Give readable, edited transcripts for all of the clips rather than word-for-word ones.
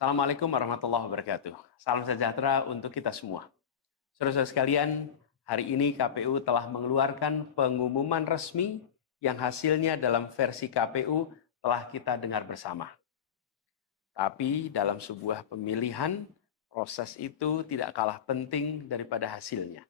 Assalamualaikum warahmatullahi wabarakatuh. Salam sejahtera untuk kita semua. Saudara-saudara sekalian, hari ini KPU telah mengeluarkan pengumuman resmi yang hasilnya dalam versi KPU telah kita dengar bersama. Tapi dalam sebuah pemilihan, proses itu tidak kalah penting daripada hasilnya.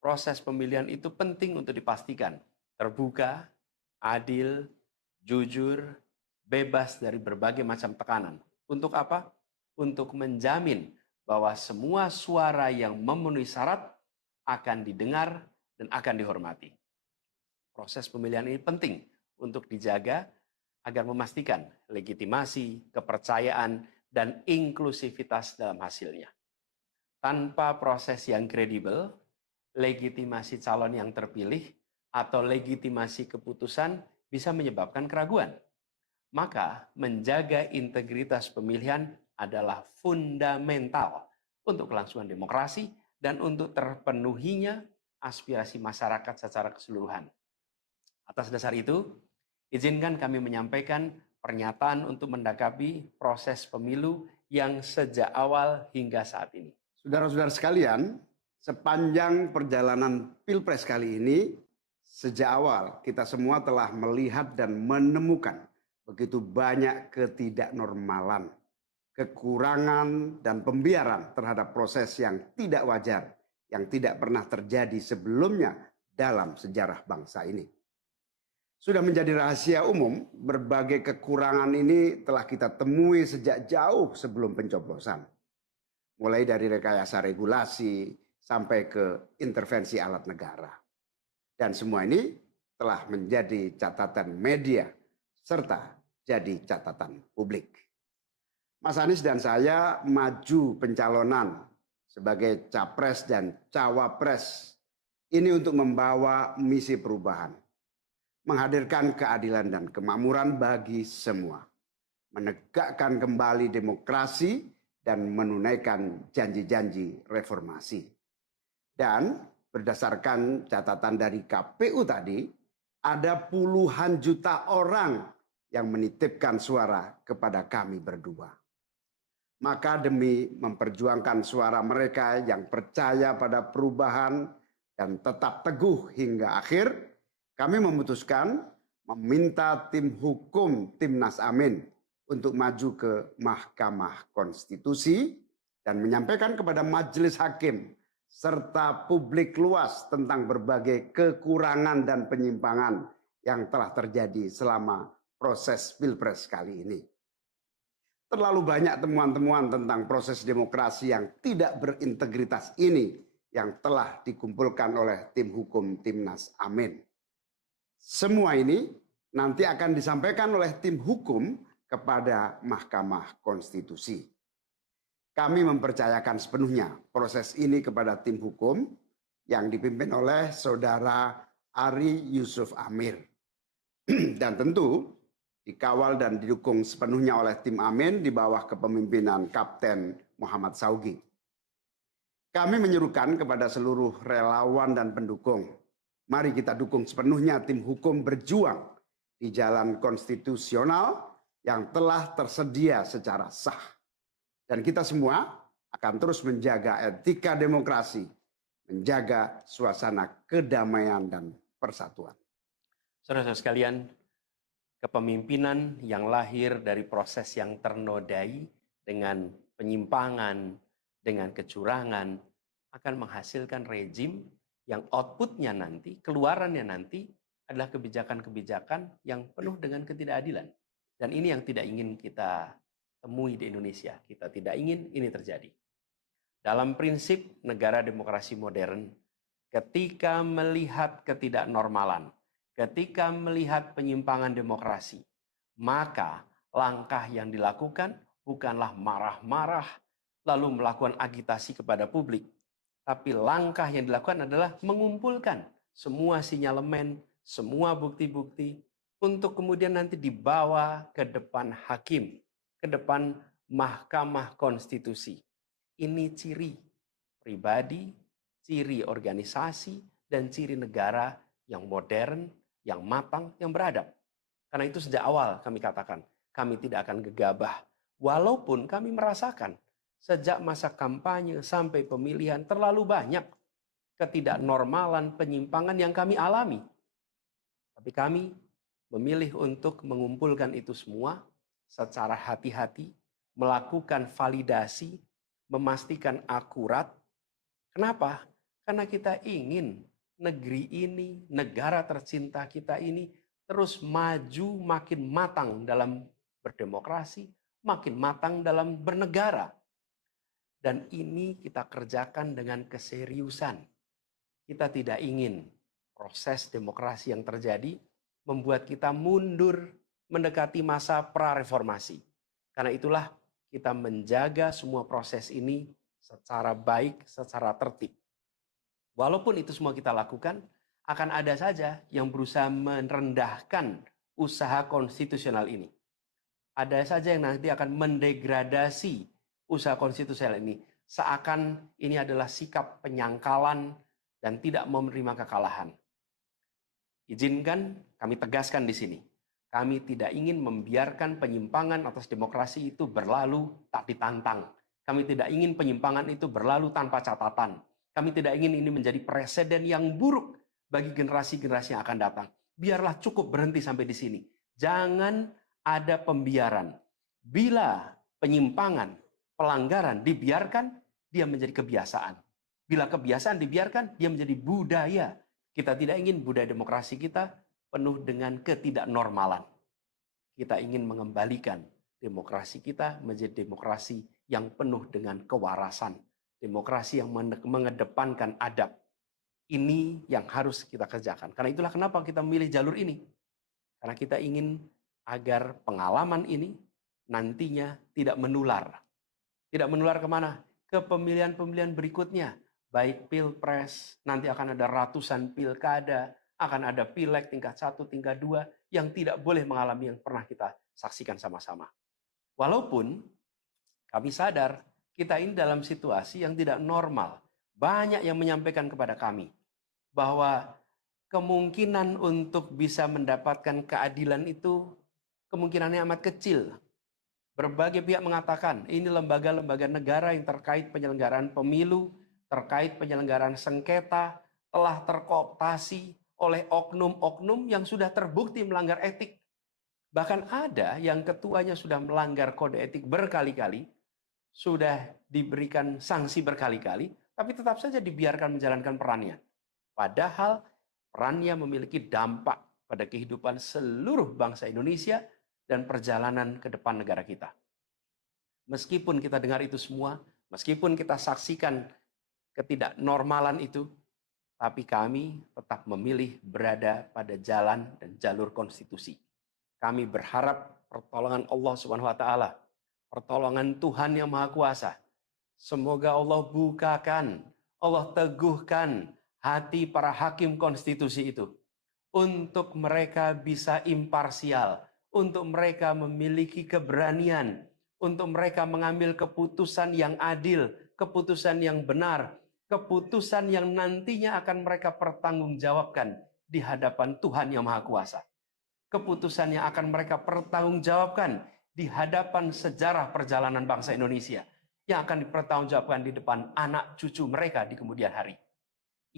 Proses pemilihan itu penting untuk dipastikan terbuka, adil, jujur, bebas dari berbagai macam tekanan. Untuk apa? Untuk menjamin bahwa semua suara yang memenuhi syarat akan didengar dan akan dihormati. Proses pemilihan ini penting untuk dijaga agar memastikan legitimasi, kepercayaan, dan inklusivitas dalam hasilnya. Tanpa proses yang kredibel, legitimasi calon yang terpilih atau legitimasi keputusan bisa menyebabkan keraguan. Maka menjaga integritas pemilihan adalah fundamental untuk kelangsungan demokrasi dan untuk terpenuhinya aspirasi masyarakat secara keseluruhan. Atas dasar itu, izinkan kami menyampaikan pernyataan untuk mendakapi proses pemilu yang sejak awal hingga saat ini. Saudara-saudara sekalian, sepanjang perjalanan Pilpres kali ini, sejak awal kita semua telah melihat dan menemukan begitu banyak ketidaknormalan, kekurangan, dan pembiaran terhadap proses yang tidak wajar, yang tidak pernah terjadi sebelumnya dalam sejarah bangsa ini. Sudah menjadi rahasia umum, berbagai kekurangan ini telah kita temui sejak jauh sebelum pencoblosan. Mulai dari rekayasa regulasi sampai ke intervensi alat negara. Dan semua ini telah menjadi catatan media serta jadi catatan publik. Mas Anies dan saya maju pencalonan sebagai capres dan cawapres ini untuk membawa misi perubahan, menghadirkan keadilan dan kemakmuran bagi semua, menegakkan kembali demokrasi dan menunaikan janji-janji reformasi. Dan berdasarkan catatan dari KPU tadi, ada puluhan juta orang yang menitipkan suara kepada kami berdua. Maka demi memperjuangkan suara mereka yang percaya pada perubahan dan tetap teguh hingga akhir, kami memutuskan meminta tim hukum Timnas Amin untuk maju ke Mahkamah Konstitusi dan menyampaikan kepada majelis hakim serta publik luas tentang berbagai kekurangan dan penyimpangan yang telah terjadi selama proses Pilpres kali ini. Terlalu banyak temuan-temuan tentang proses demokrasi yang tidak berintegritas ini yang telah dikumpulkan oleh tim hukum Timnas Amin. Semua ini nanti akan disampaikan oleh tim hukum kepada Mahkamah Konstitusi. Kami mempercayakan sepenuhnya proses ini kepada tim hukum yang dipimpin oleh Saudara Ari Yusuf Amir. Dan tentu dikawal dan didukung sepenuhnya oleh tim Amin di bawah kepemimpinan Kapten Muhammad Saugi. Kami menyerukan kepada seluruh relawan dan pendukung, mari kita dukung sepenuhnya tim hukum berjuang di jalan konstitusional yang telah tersedia secara sah. Dan kita semua akan terus menjaga etika demokrasi, menjaga suasana kedamaian dan persatuan. Saudara-saudara sekalian, kepemimpinan yang lahir dari proses yang ternodai dengan penyimpangan, dengan kecurangan, akan menghasilkan rejim yang outputnya nanti, keluarannya nanti adalah kebijakan-kebijakan yang penuh dengan ketidakadilan. Dan ini yang tidak ingin kita temui di Indonesia. Kita tidak ingin ini terjadi. Dalam prinsip negara demokrasi modern, ketika melihat ketidaknormalan, ketika melihat penyimpangan demokrasi, maka langkah yang dilakukan bukanlah marah-marah lalu melakukan agitasi kepada publik, tapi langkah yang dilakukan adalah mengumpulkan semua sinyalemen, semua bukti-bukti untuk kemudian nanti dibawa ke depan hakim, ke depan Mahkamah Konstitusi. Ini ciri pribadi, ciri organisasi, dan ciri negara yang modern, yang matang, yang beradab. Karena itu sejak awal kami katakan, kami tidak akan gegabah Walaupun kami merasakan sejak masa kampanye sampai pemilihan terlalu banyak ketidaknormalan, penyimpangan yang kami alami. Tapi kami memilih untuk mengumpulkan itu semua secara hati-hati, melakukan validasi, memastikan akurat. Kenapa? Karena kita ingin negeri ini, negara tercinta kita ini terus maju makin matang dalam berdemokrasi, makin matang dalam bernegara. Dan ini kita kerjakan dengan keseriusan. Kita tidak ingin proses demokrasi yang terjadi membuat kita mundur mendekati masa prareformasi. Karena itulah kita menjaga semua proses ini secara baik, secara tertib. Walaupun itu semua kita lakukan, akan ada saja yang berusaha merendahkan usaha konstitusional ini. Ada saja yang nanti akan mendegradasi usaha konstitusional ini. Seakan ini adalah sikap penyangkalan dan tidak menerima kekalahan. Izinkan kami tegaskan di sini. Kami tidak ingin membiarkan penyimpangan atas demokrasi itu berlalu tak ditantang. Kami tidak ingin penyimpangan itu berlalu tanpa catatan. Kami tidak ingin ini menjadi presiden yang buruk bagi generasi-generasi yang akan datang. Biarlah cukup berhenti sampai di sini. Jangan ada pembiaran. Bila penyimpangan, pelanggaran dibiarkan, dia menjadi kebiasaan. Bila kebiasaan dibiarkan, dia menjadi budaya. Kita tidak ingin budaya demokrasi kita penuh dengan ketidaknormalan. Kita ingin mengembalikan demokrasi kita menjadi demokrasi yang penuh dengan kewarasan. Demokrasi yang mengedepankan adab. Ini yang harus kita kerjakan. Karena itulah kenapa kita memilih jalur ini. Karena kita ingin agar pengalaman ini nantinya tidak menular. Tidak menular kemana? Ke pemilihan-pemilihan berikutnya. Baik pilpres, nanti akan ada ratusan pilkada, akan ada pileg tingkat 1, tingkat 2, yang tidak boleh mengalami yang pernah kita saksikan sama-sama. Walaupun kami sadar, kita ini dalam situasi yang tidak normal. Banyak yang menyampaikan kepada kami bahwa kemungkinan untuk bisa mendapatkan keadilan itu kemungkinannya amat kecil. Berbagai pihak mengatakan ini lembaga-lembaga negara yang terkait penyelenggaraan pemilu, terkait penyelenggaraan sengketa, telah terkooptasi oleh oknum-oknum yang sudah terbukti melanggar etik. Bahkan ada yang ketuanya sudah melanggar kode etik berkali-kali, sudah diberikan sanksi berkali-kali, tapi tetap saja dibiarkan menjalankan perannya. Padahal perannya memiliki dampak pada kehidupan seluruh bangsa Indonesia dan perjalanan ke depan negara kita. Meskipun kita dengar itu semua, meskipun kita saksikan ketidaknormalan itu, tapi kami tetap memilih berada pada jalan dan jalur konstitusi. Kami berharap pertolongan Allah Subhanahu wa taala, pertolongan Tuhan yang Maha Kuasa. Semoga Allah bukakan, Allah teguhkan hati para hakim konstitusi itu untuk mereka bisa imparsial, untuk mereka memiliki keberanian, untuk mereka mengambil keputusan yang adil, keputusan yang benar, keputusan yang nantinya akan mereka pertanggungjawabkan di hadapan Tuhan yang Maha Kuasa. Keputusan yang akan mereka pertanggungjawabkan di hadapan sejarah perjalanan bangsa Indonesia, yang akan dipertanggungjawabkan di depan anak cucu mereka di kemudian hari.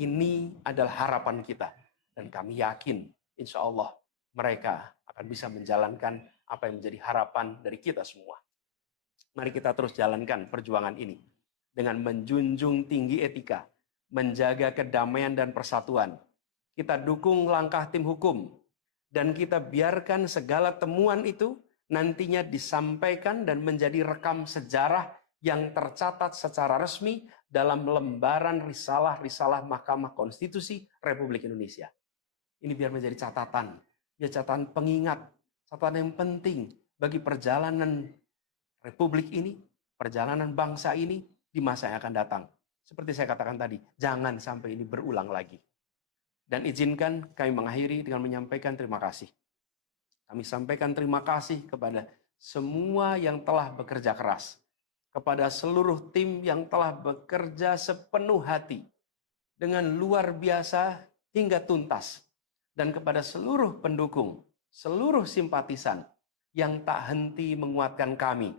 Ini adalah harapan kita, dan kami yakin insya Allah mereka akan bisa menjalankan apa yang menjadi harapan dari kita semua. Mari kita terus jalankan perjuangan ini dengan menjunjung tinggi etika, menjaga kedamaian dan persatuan. Kita dukung langkah tim hukum, dan kita biarkan segala temuan itu nantinya disampaikan dan menjadi rekam sejarah yang tercatat secara resmi dalam lembaran risalah-risalah Mahkamah Konstitusi Republik Indonesia. Ini biar menjadi catatan, ya catatan pengingat, catatan yang penting bagi perjalanan Republik ini, perjalanan bangsa ini di masa yang akan datang. Seperti saya katakan tadi, jangan sampai ini berulang lagi. Dan izinkan kami mengakhiri dengan menyampaikan terima kasih. Kami sampaikan terima kasih kepada semua yang telah bekerja keras, kepada seluruh tim yang telah bekerja sepenuh hati, dengan luar biasa hingga tuntas, dan kepada seluruh pendukung, seluruh simpatisan yang tak henti menguatkan kami